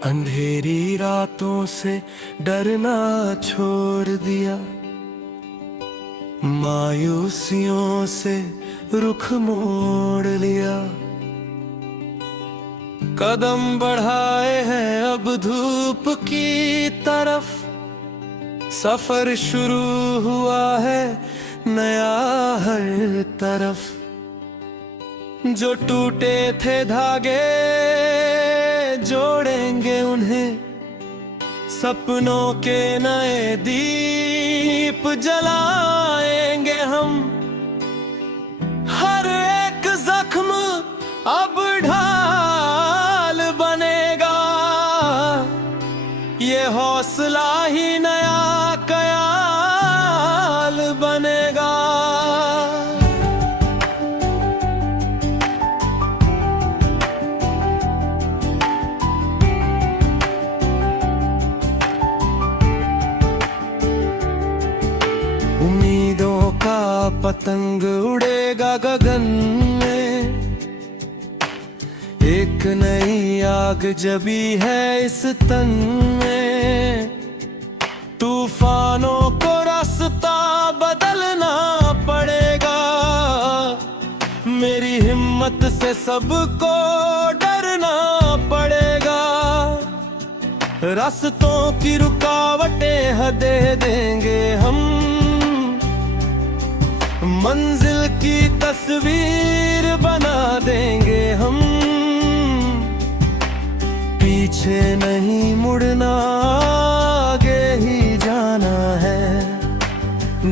अंधेरी रातों से डरना छोड़ दिया, मायूसियों से रुख मोड़ लिया। कदम बढ़ाए हैं अब धूप की तरफ, सफर शुरू हुआ है नया हर तरफ। जो टूटे थे धागे जोड़ेंगे उन्हें, सपनों के नए दीप जलाएंगे हम। हर एक जख्म अब ढाल बनेगा, ये हौसला ही नया कयाल बनेगा। उम्मीदों का पतंग उड़ेगा गगन में, एक नई आग जबी है इस तन में। तूफानों को रास्ता बदलना पड़ेगा, मेरी हिम्मत से सबको डरना पड़ेगा। रास्तों की रुकावटें हदे देंगे हम, मंजिल की तस्वीर बना देंगे हम। पीछे नहीं मुड़ना, आगे ही जाना है।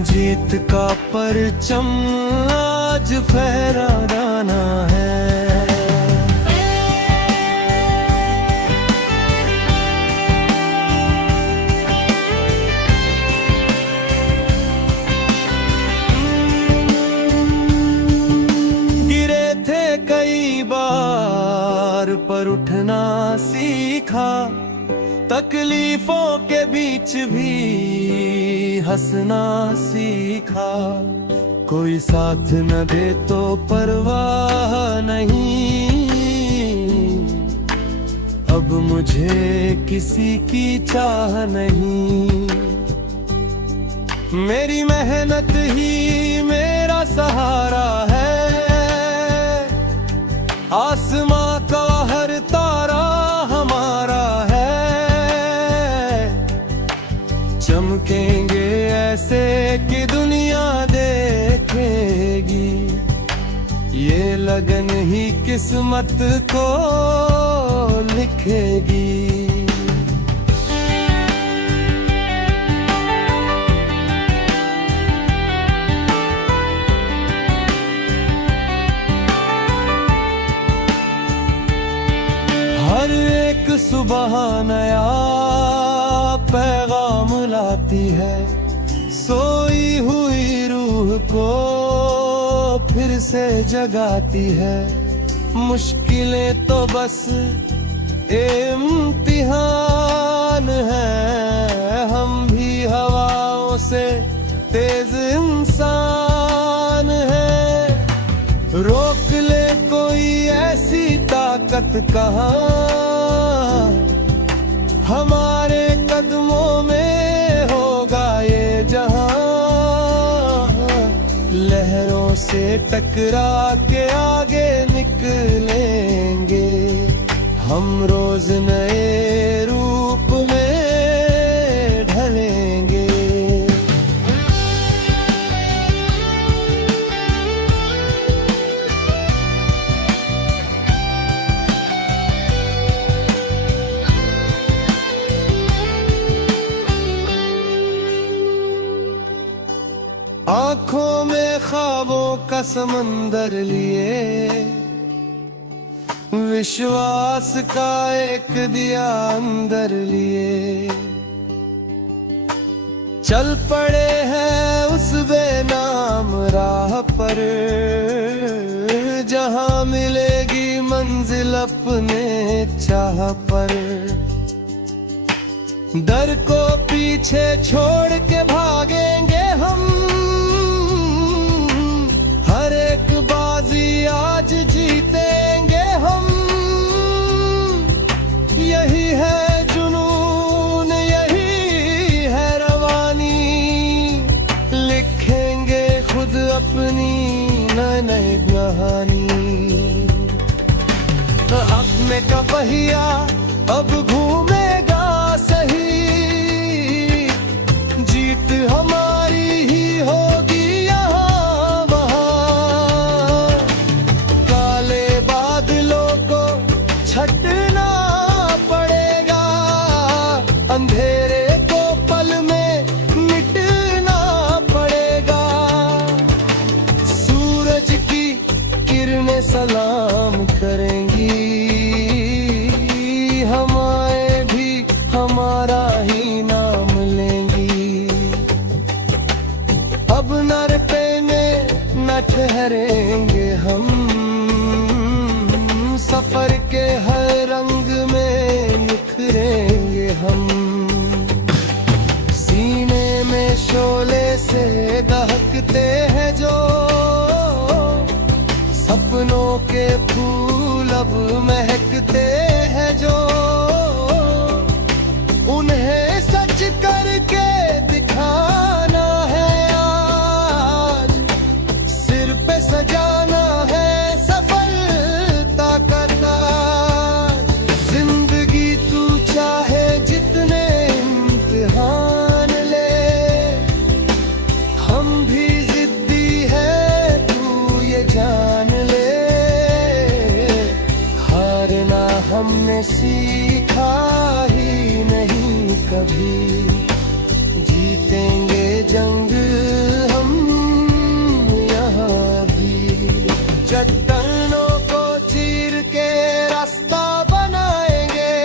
जीत का परचम आज फहराना है। कई बार पर उठना सीखा, तकलीफों के बीच भी हंसना सीखा। कोई साथ न दे तो परवाह नहीं, अब मुझे किसी की चाह नहीं। मेरी मेहनत ही मेरा सहारा है, आसमां का हर तारा हमारा है। चमकेंगे ऐसे कि दुनिया देखेगी, ये लगन ही किस्मत को लिखेगी। हर एक सुबह नया पैगाम लाती है, सोई हुई रूह को फिर से जगाती है। मुश्किलें तो बस इम्तिहान है, हम भी हवाओं से तेज इंसान है। रोक ले कोई ऐसी ताकत कहाँ, हमारे कदमों में होगा ये जहां। लहरों से टकरा के आगे निकलेंगे हम, रोज नए रूप में ढलेंगे। आँखों में ख्वाबों का समंदर लिए, विश्वास का एक दिया अंदर लिए। चल पड़े हैं उस बेनाम राह पर, जहां मिलेगी मंजिल अपने चाह पर। डर को पीछे छोड़ के भागेंगे हम, हर एक बाजी आज जीतेंगे हम। यही है है नई कहानी। हक में का पहिया अब घूमेगा सही, जीत हमारी ही होगी यहाँ वहाँ। काले बादलों को छटना पड़ेगा, अंधेरे को पल में मिटना पड़ेगा। सूरज की किरणें सलाम करेंगी, हवाएं भी हमारा ही नाम लेंगी। अब न रुकेंगे न ठहरेंगे हम, सफर के हर रंग में निखरेंगे हम। सीने में शोले से दहकते हैं जो सपनों के फूल, अब महकते हैं जो उन्हें सच करके दिखाना है आज। सिर पे सजाना है सफलता का ताज। जिंदगी तू चाहे जितने इम्तिहान ले, हम भी जिद्दी है तू ये जान ले। हारना हमने सीखा ही नहीं कभी, जीतेंगे जंग हम यहाँ भी। चट्टानों को चीर के रास्ता बनाएंगे,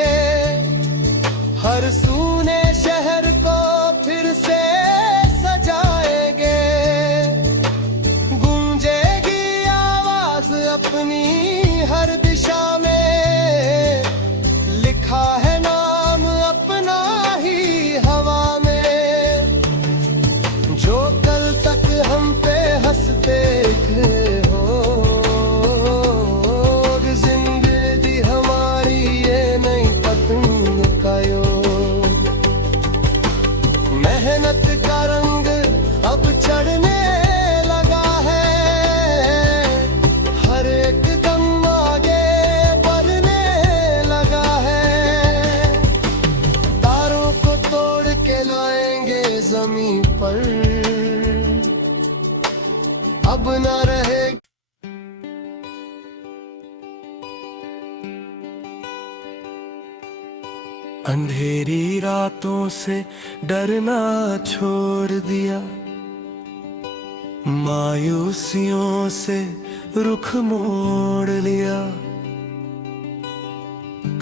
हर सूने शहर को फिर से सजाएंगे। गूंजेगी आवाज अपनी हर दिशा में, लिखा है नाम अपना ही हवा में। जो कल तक हम पे हंसते थे हो, जिंदगी हमारी ये नई पतंग का योग। मेहनत का रंग अब चढ़ने लगा है, हर एक कदम आगे बढ़ने लगा है। तारों को तोड़ के लाएंगे जमीन पर, अब न रहे। अंधेरी रातों से डरना छोड़ दिया, मायूसियों से रुख मोड़ लिया।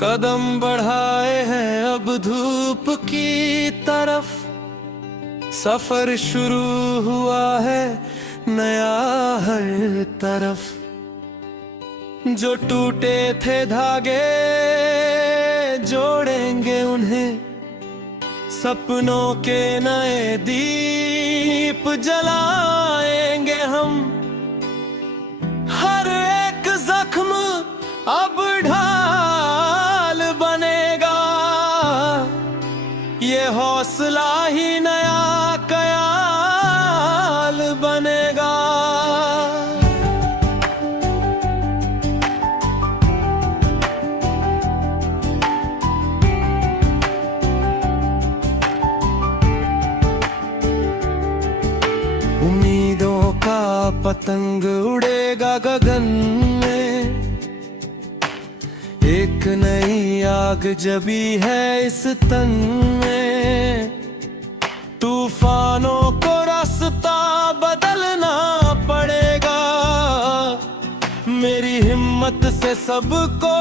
कदम बढ़ाए हैं अब धूप की तरफ, सफर शुरू हुआ है नया हर तरफ। जो टूटे थे धागे जोड़ेंगे उन्हें, सपनों के नए दीप जलाएंगे हम। हर एक जख्म अब ढाल बनेगा, ये हौसला ही नया कयाल बनेगा। उम्मीदों का पतंग उड़ेगा गगन में, एक नई आग जबी है इस तन में। तूफानों को रास्ता बदलना पड़ेगा, मेरी हिम्मत से सबको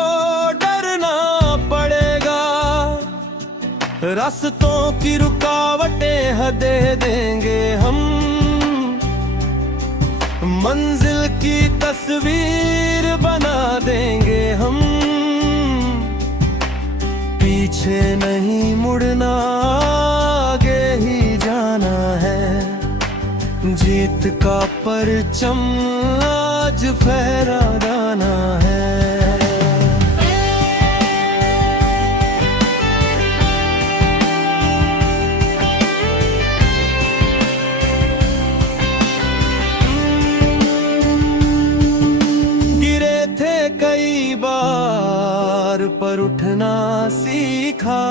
डरना पड़ेगा। रास्तों की रुकावटें हदे देंगे हम, मंजिल की तस्वीर बना देंगे हम। पीछे नहीं मुड़ना, आगे ही जाना है। जीत का परचम आज फहराना है। सीखा,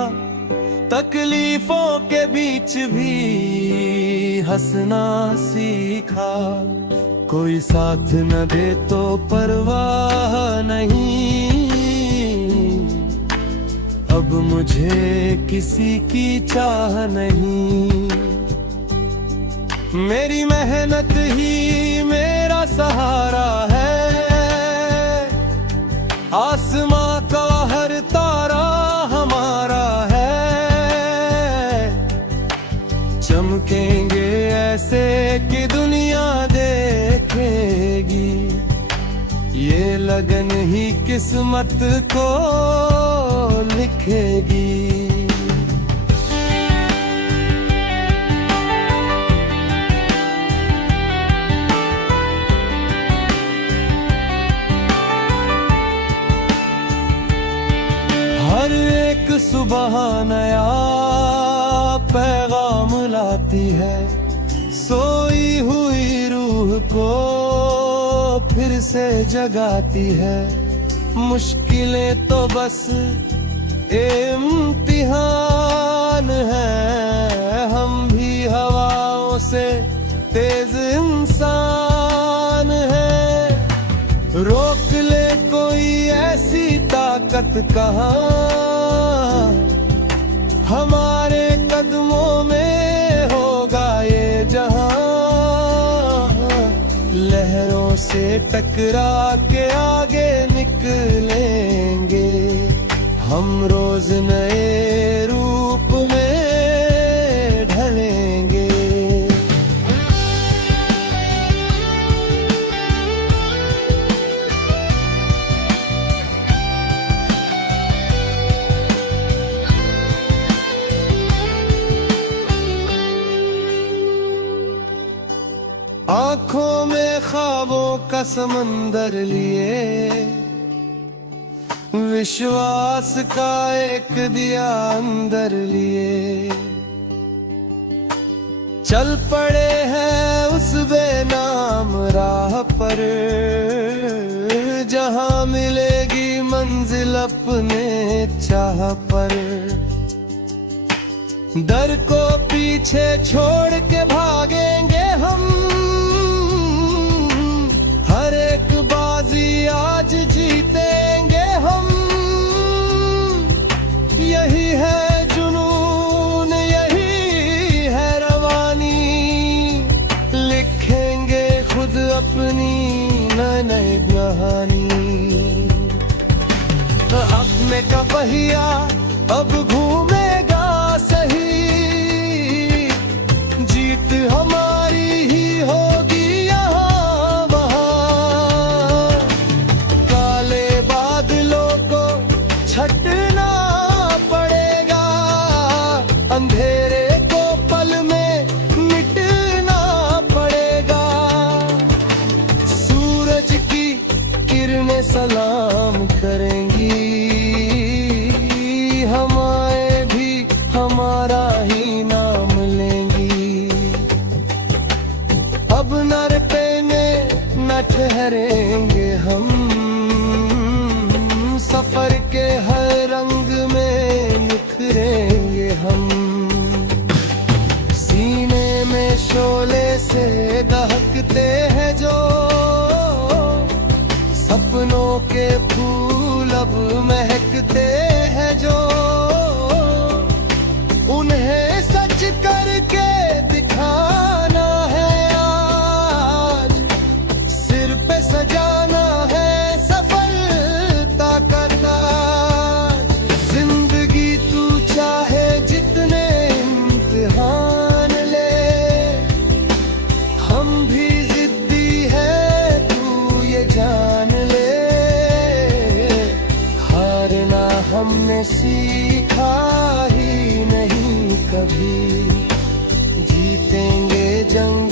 तकलीफों के बीच भी हंसना सीखा। कोई साथ न दे तो परवाह नहीं, अब मुझे किसी की चाह नहीं। मेरी मेहनत ही मेरा सहारा है, आसमां का हर तारा हमारा है। चमकेंगे ऐसे कि दुनिया देखेगी, ये लगन ही किस्मत को लिखेगी। हर एक सुबह नया पैगाम लाती है, सोई हुई रूह को फिर से जगाती है। मुश्किलें तो बस इम्तिहान है, हम भी हवाओं से तेज इंसान है। रोक ले कोई ऐसी ताकत कहाँ, हमारे कदमों में होगा ये जहां। लहरों से टकरा के आगे निकलेंगे, हम रोज नए रूप में ढलेंगे। आँखों में ख्वाबों का समंदर लिए, विश्वास का एक दिया अंदर लिए। चल पड़े हैं उस बेनाम राह पर, जहां मिलेगी मंजिल अपने चाह पर। डर को पीछे छोड़ के भागेंगे हम, हर एक बाजी आज जीतेंगे हम। यही है जुनून, यही है रवानी, लिखेंगे खुद अपनी नई कहानी। अपने का पहिया अब घूमेगा सही, जीत हमारी ही होगी यहाँ वहाँ। काले बादलों को छटना पड़ेगा, अंधेरे को पल में मिटना पड़ेगा। सूरज की किरणें सलाम करेंगी, हमारे भी हमारा ही नाम लेंगी। अब न रुकेंगे न ठहरेंगे हम, सफर के हर रंग में निखरेंगे हम। सीने में शोले से दहकते हैं जो सपनों के फूल, अब महकते हैं जो। उन्हें सच करके दिखाना है आज, सिर पे सजाना है सफलता का ताज। जिंदगी तू चाहे जितने इम्तिहान ले, हम भी जिद्दी है तू ये जान ले। हारना हमने सीखा ही नहीं कभी, जीतेंगे जंग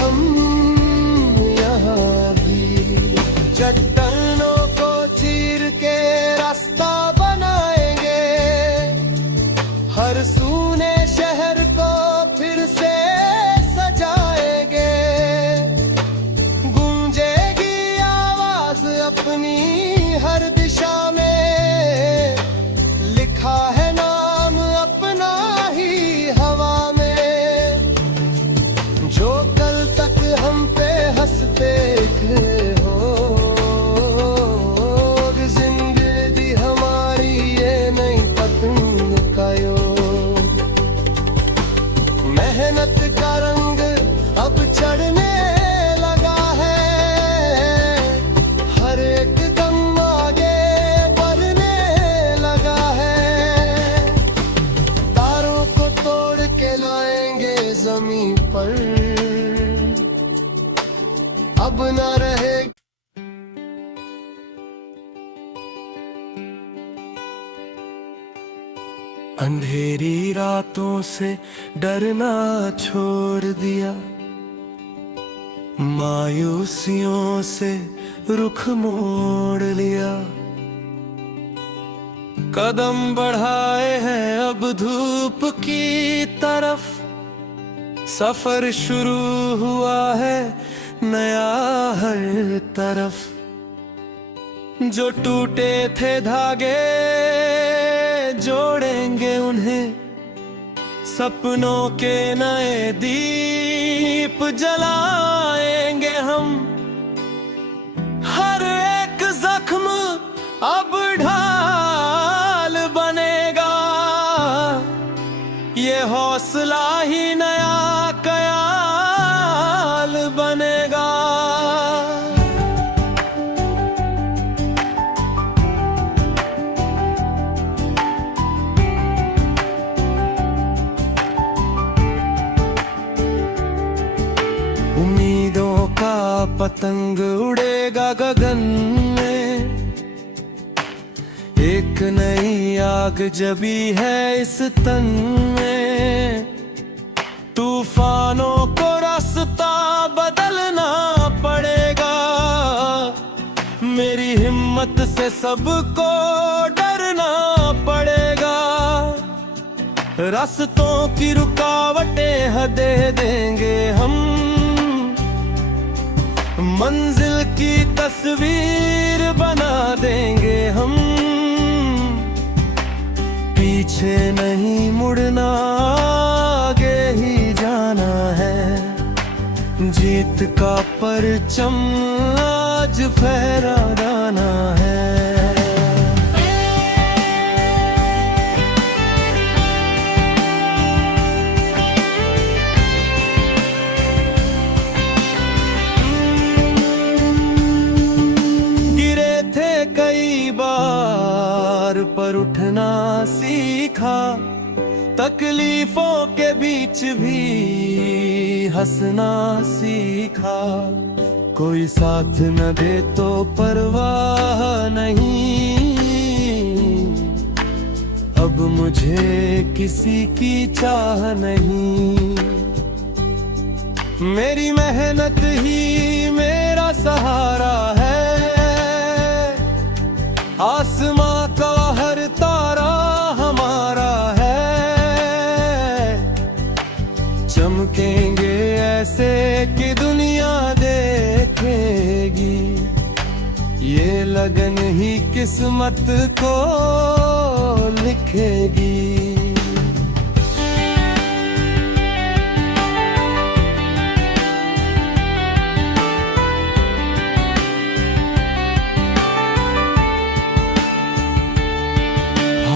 हम यहाँ भी। चट्टानों को चीर के रास्ता बनाएंगे, हर सूने शहर को फिर से सजाएंगे। गूंजेगी आवाज अपनी हर दिशा में, अंधेरी रातों से डरना छोड़ दिया, मायूसियों से रुख मोड़ लिया। कदम बढ़ाए हैं अब धूप की तरफ, सफर शुरू हुआ है नया हर तरफ। जो टूटे थे धागे जोड़ेंगे उन्हें, सपनों के नए दीप जलाएंगे हम। हर एक जख्म अब ढाल बनेगा, ये हौसला ही नया कयाल बनेगा। उम्मीदों का पतंग उड़ेगा गगन में, एक नई आग जबी है इस तन में। तूफानों को रास्ता बदलना पड़ेगा, मेरी हिम्मत से सबको डरना पड़ेगा। रास्तों की रुकावटें हदे देंगे हम, मंजिल की तस्वीर बना देंगे हम। पीछे नहीं मुड़ना, आगे ही जाना है। जीत का परचम आज फहराना है। कई बार पर उठना सीखा, तकलीफों के बीच भी हंसना सीखा। कोई साथ न दे तो परवाह नहीं, अब मुझे किसी की चाह नहीं। मेरी मेहनत ही मेरा सहारा है, आसमां का हर तारा हमारा है। चमकेंगे ऐसे कि दुनिया देखेगी, ये लगन ही किस्मत को लिखेगी।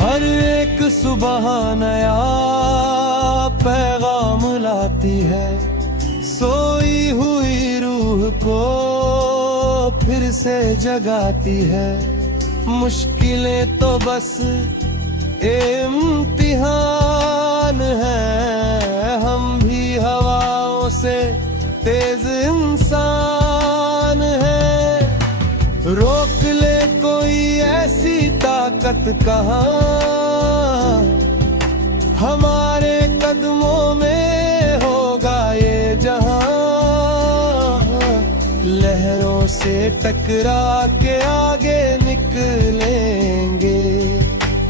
हर एक सुबह नया पैगाम लाती है, सोई हुई रूह को फिर से जगाती है। मुश्किलें तो बस इम्तिहान है, हम भी हवाओं से तेज इंसान है। रोक ले कोई ऐसी ताकत कहाँ, हमारे कदमों में होगा ये जहां। लहरों से टकरा के आगे निकलेंगे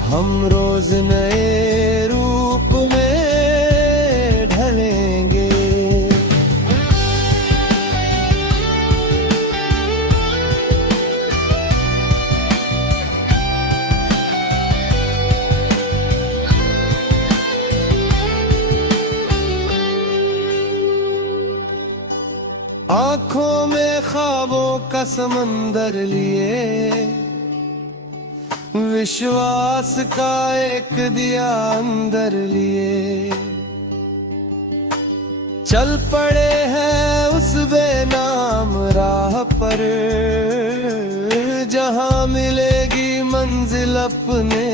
हम, रोज नए रूप में ढलेंगे। आँखों में ख्वाबों का समंदर लिए, विश्वास का एक दिया अंदर लिए। चल पड़े हैं उस बेनाम राह पर, जहाँ मिलेगी मंजिल अपने